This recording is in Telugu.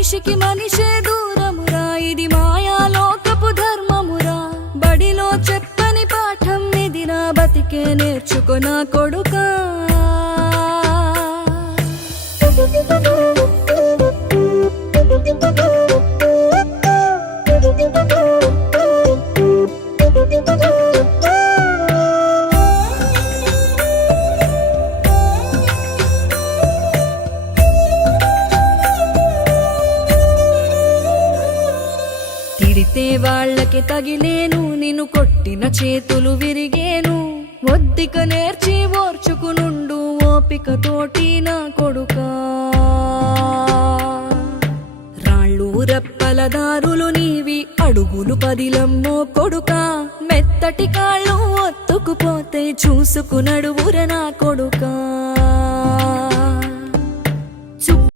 మనిషికి మనిషే దూరమురా, ఇది మాయాలోకపు ధర్మమురా. బడిలో చెప్పని పాఠం ఇది, నా బతికే నేర్చుకో నా కొడుకా. తిడితే వాళ్ళకి తగిలేను, నిన్ను కొట్టిన చేతులు విరిగేను. ఒద్దిక నేర్చి ఓర్చుకునుండు ఓపికతోటి నా కొడుకా. రాళ్ళు రప్పల దారులు నీవి, అడుగులు పదిలమ్మో కొడుకా. మెత్తటి కాళ్ళు ఒత్తుకుపోతే చూసుకునడువుర నా కొడుకా.